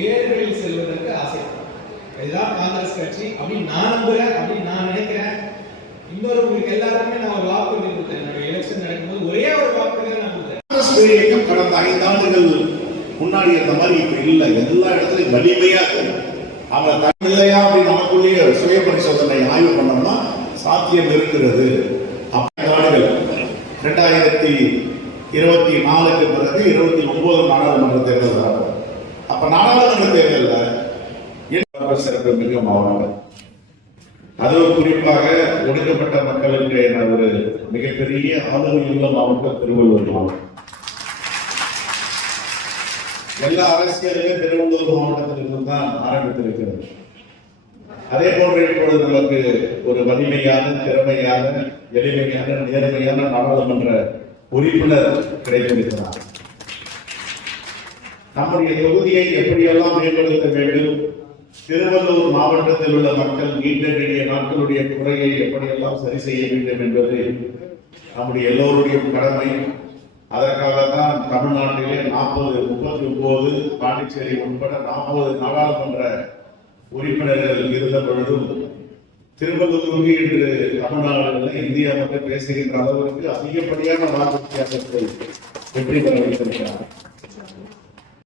ஏறுகளில் செல்வதற்கு ஆசை. இதுதான் காங்கிரஸ் கட்சி அப்படின்னு நான் நம்புறேன், அப்படின்னு நான் நினைக்கிறேன். இன்னொரு உங்களுக்கு எல்லாருமே நான் ஒரு வாக்குறுதி கொடுத்தேன். என்னுடைய எலெக்ஷன் நடக்கும்போது ஒரே ஒரு வாக்குறுதி நான் கொடுத்தேன். காங்கிரஸ் கடந்த 5 ஆண்டுகள் முன்னாடி இருந்த மாதிரி இப்ப இல்ல. எல்லா இடத்துலயும் வலிமையா அவங்க தனிலையா அப்படி நமக்குள்ளேயே சுய பரிசோதனை ஆய்வு பண்ணோம்னா சாத்தியம் இருக்கிறது. நாடுகள் 2024க்கு பிறகு 29 நாடாளுமன்ற தேர்தல் நடக்கும். அப்ப நாடாளுமன்ற தேர்தலில் சிறப்பு மிக மாவட்டம், அது குறிப்பாக ஒடுக்கப்பட்ட மக்களுக்கு ஒரு மிகப்பெரிய ஆதரவுள்ள மாவட்டம் திருவள்ளூர் மாவட்டம். எல்லா அரசியலுமே திருவள்ளூர் மாவட்டத்திலிருந்து தான் ஆரம்பித்திருக்கிறது. அதே போன்று இப்பொழுது நமக்கு ஒரு வலிமையான, திறமையான, எளிமையான, நேர்மையான நாடாளுமன்ற உறுப்பினர் கிடைத்திருக்கிறார். நம்முடைய தொகுதியை எப்படியெல்லாம் மேம்படுத்த வேண்டும், திருவள்ளூர் மாவட்டத்தில் உள்ள மக்கள் நீண்ட நெடிய நாட்களுடைய குறையை எப்படியெல்லாம் சரி செய்ய வேண்டும் என்பது நம்முடைய எல்லோருடைய கடமை. அதற்காகத்தான் தமிழ்நாட்டிலே 39 பாண்டிச்சேரி உட்பட 40 நாடாளுமன்ற உறுப்பினர்கள் இருந்த பொழுதும் திருவள்ளூருக்கு இன்று தமிழ்நாடுகளில் இந்தியா மக்கள் பேசுகின்ற அளவிற்கு அதிகப்படியான வாக்கு வித்தியாசத்தை வெற்றி பெற வைத்திருக்கிறார்.